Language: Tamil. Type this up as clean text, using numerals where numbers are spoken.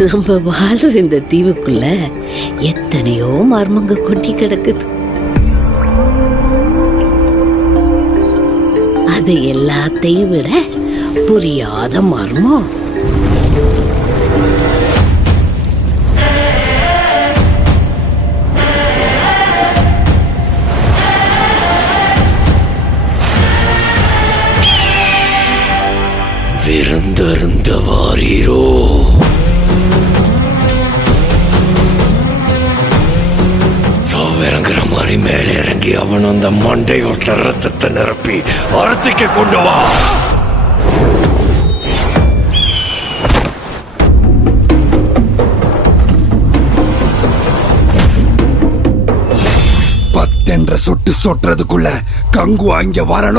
நம்ம வாழ்ற இந்த தீவுக்குள்ள எத்தனையோ மர்மங்க கொட்டி கிடக்குது. அது எல்லாத்தையும் விட புரியாத மர்மம் விருந்தருந்த வாரீரோ. சாவிறங்குற மாதிரி மேலே இறங்கி அவன் அந்த மண்டை ஓட்ட ரத்தத்தை நிரப்பி அரத்திக்கு கொண்டு வா. பத்தென்ற சொட்டு சொட்டுறதுக்குள்ள கங்கு அங்க வரணும்.